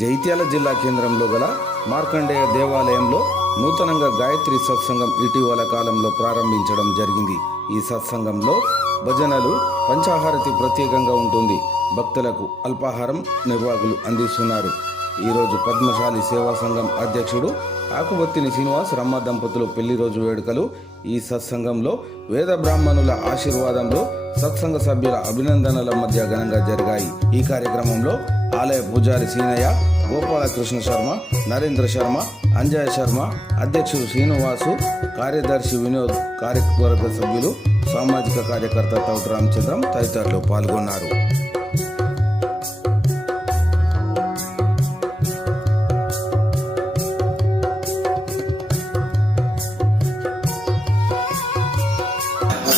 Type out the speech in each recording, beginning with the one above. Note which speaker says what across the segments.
Speaker 1: జైత్యాల జిల్లా కేంద్రంలో గల మార్కండేయ దేవాలయంలో నూతనంగా గాయత్రి సత్సంగం ఇటీవల కాలంలో ప్రారంభించడం జరిగింది. ఈ సత్సంగంలో భజనలు పంచాహారతి ప్రత్యేకంగా ఉంటుంది. భక్తులకు అల్పాహారం నిర్వాహకులు అందిస్తున్నారు. ఈరోజు పద్మశాలి సేవా సంఘం అధ్యక్షుడు ఆకుబత్తిని శ్రీనివాస్ రమ్మ దంపతులు పెళ్ళి రోజు వేడుకలు. ఈ సత్సంగంలో వేద బ్రాహ్మణుల ఆశీర్వాదంలో సత్సంగ సభ్యుల అభినందనల మధ్య ఘనంగా జరిగాయి. ఈ కార్యక్రమంలో ఆలయ పూజారి సీనయ్య గోపాలకృష్ణ శర్మ నరేంద్ర శర్మ అంజయ శర్మ అధ్యక్షుడు శ్రీనివాసు కార్యదర్శి వినోద్ కార్యవర్గ సభ్యులు సామాజిక కార్యకర్త తౌట రామచంద్రం తదితరులు పాల్గొన్నారు.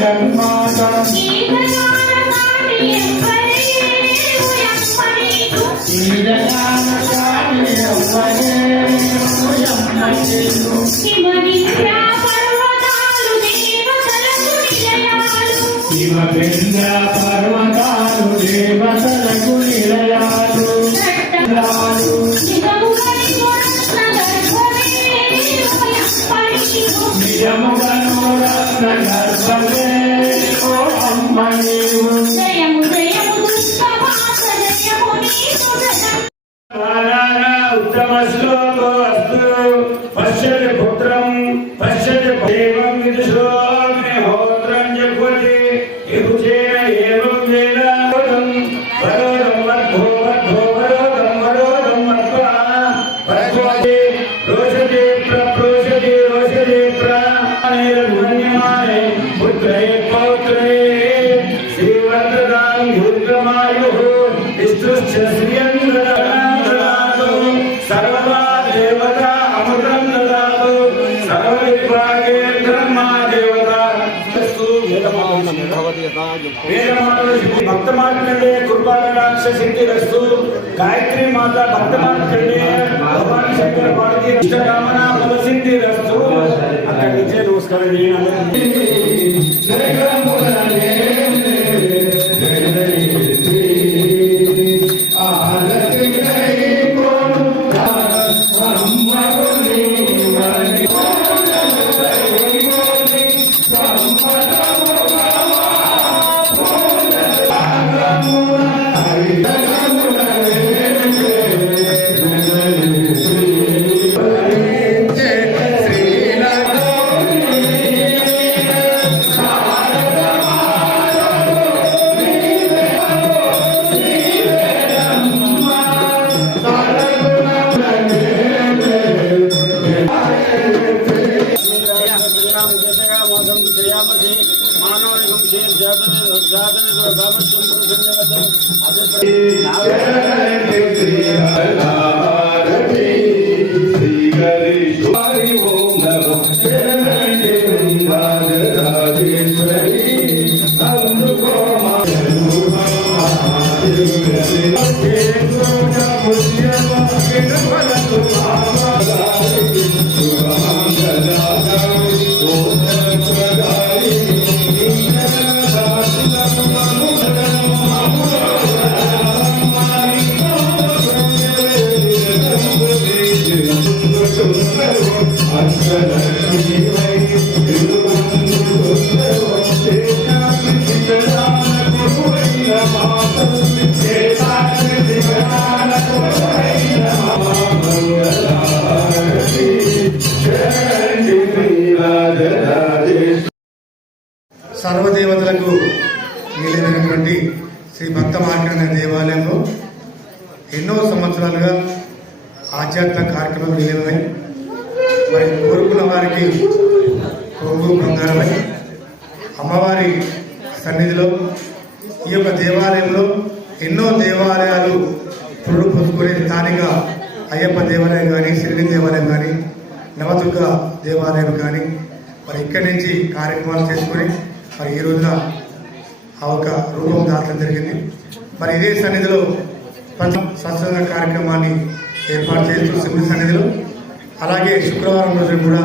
Speaker 2: దుర్గమాత జయము ఈ జయాలసాటి ఎవ్వరే పర్వతాలు దేవతలకు నిలయాలు
Speaker 3: ఉత్తమ శ్లోకో అస్తు. పశ్యతి పుత్రం పశ్యతి దేవం భక్త మార్కండే కృపాకటాక్ష రస్తు. గాయత్రి మాత భక్త మార్కండే భగవాన్ శంకర పార్వతీ ఇష్టకామన ఫలసిద్ధి రస్తు. అక్కడి నుంచే నమస్కారం ಸದಾಮಶ್ವರ ಸಂಜಗತ ಅದೇ
Speaker 4: సర్వదేవతలకు నిలైనటువంటి శ్రీ భక్త మార్కండ దేవాలయంలో ఎన్నో సంవత్సరాలుగా ఆధ్యాత్మిక కార్యక్రమాలు నిలవై మరి కోరుకున్న వారికి కొంగు బంగారమై అమ్మవారి సన్నిధిలో ఈ యొక్క దేవాలయంలో ఎన్నో దేవాలయాలు పురుడు పొందుకునే స్థానిక అయ్యప్ప దేవాలయం కానీ శిరిడి దేవాలయం కానీ నవదుర్గ దేవాలయం కానీ మరి ఇక్కడి నుంచి కార్యక్రమాలు చేసుకొని మరి ఈ రోజున ఆ ఒక రూపం దాటడం జరిగింది. మరి ఇదే సన్నిధిలో పంచ స్వచ్ఛంద కార్యక్రమాన్ని ఏర్పాటు చేస్తూ శివుడి సన్నిధిలో అలాగే శుక్రవారం రోజు కూడా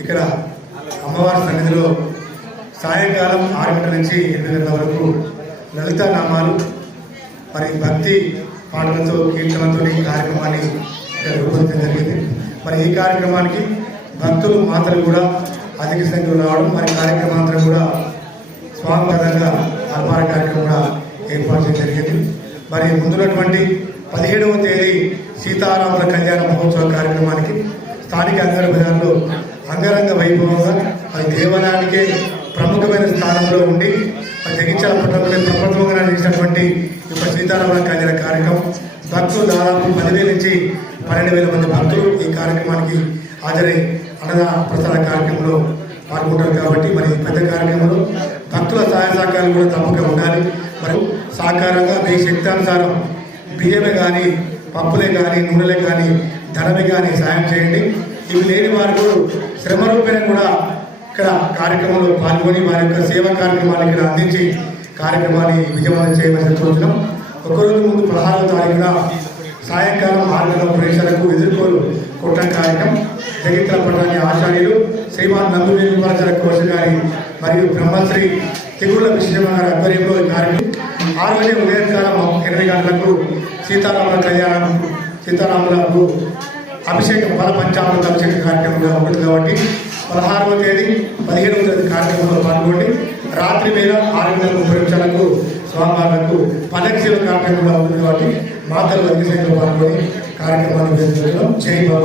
Speaker 4: ఇక్కడ అమ్మవారి సన్నిధిలో సాయంకాలం ఆరు గంటల నుంచి ఎనిమిది గంటల వరకు లలితా నామాలు మరి భక్తి పాటలతో కీర్తనలతో ఈ కార్యక్రమాన్ని ఇక్కడ రూపొందించడం జరిగింది. మరి ఈ కార్యక్రమానికి భక్తులు మాత్రం కూడా అధిక సంఖ్యలో రావడం మరి కార్యక్రమాంతరం కూడా స్వాగతంగా అర్పార కార్యక్రమం కూడా ఏర్పాటు చేయడం జరిగింది. మరి ముందున్నటువంటి పదిహేడవ తేదీ సీతారాముల కళ్యాణ మహోత్సవ కార్యక్రమానికి స్థానిక అంగర బజార్లో అంగరంగ వైభవంగా అది దేవాలయానికే ప్రముఖమైన స్థానంలో ఉండి మరి జగించాల పట్టణంలో ప్రప్రథమంగా చేసినటువంటి యొక్క సీతారాముల కళ్యాణ కార్యక్రమం భక్తులు దాదాపు పదివేల నుంచి పన్నెండు వేల మంది భక్తులు ఈ కార్యక్రమానికి హాజరై అన్నదాన ప్రసాద కార్యక్రమంలో పాల్గొంటారు. కాబట్టి మరి ఈ పెద్ద కార్యక్రమంలో భక్తుల కూడా తప్పక ఉండాలి. మరి సహకారంగా మీ శక్తానుసారం బియ్యమే కానీ పప్పులే కానీ నూనెలే కానీ ధనమే కానీ సాయం చేయండి. ఇవి లేని వారు కూడా శ్రమ రూపేణ కూడా ఇక్కడ కార్యక్రమంలో పాల్గొని వారి యొక్క సేవా కార్యక్రమాలు ఇక్కడ అందించి కార్యక్రమాన్ని విజయవంతం చేయవలసిన కోరుతున్నాం. ఒకరోజు ముందు పదహారవ తారీఖున సాయంకాలం ఆరు ప్రేక్షలకు ప్రేక్షకులకు ఎదుర్కోలు కొట్టం కార్యక్రమం. జగిత్ర పట్టాన్ని ఆచార్యులు శ్రీమాన్ నందువేలు పరచర కోశ గారి మరియు బ్రహ్మశ్రీ తెగుళ్ళ విశ్వమ గారి ఆధ్వర్యంలో ఈ కార్యక్రమం ఆరు గంటల ఉదయకాలం ఎనిమిది గంటలకు సీతారాముల కళ్యాణం సీతారాములకు అభిషేకం పద పంచామృత అభిషేక కార్యక్రమంగా ఉంటుంది కాబట్టి పదహారవ తేదీ పదిహేడవ తేదీ కార్యక్రమంలో పాల్గొండి. రాత్రి వేళ ఆరు గంటల ముప్పై నిమిషాలకు స్వామివారులకు పదక్షిల కార్యక్రమంగా ఉంటుంది కాబట్టి మాతలు అధిక సంఖ్యలో పాల్గొని కార్యక్రమాన్ని నిర్వహించడం జై బాబా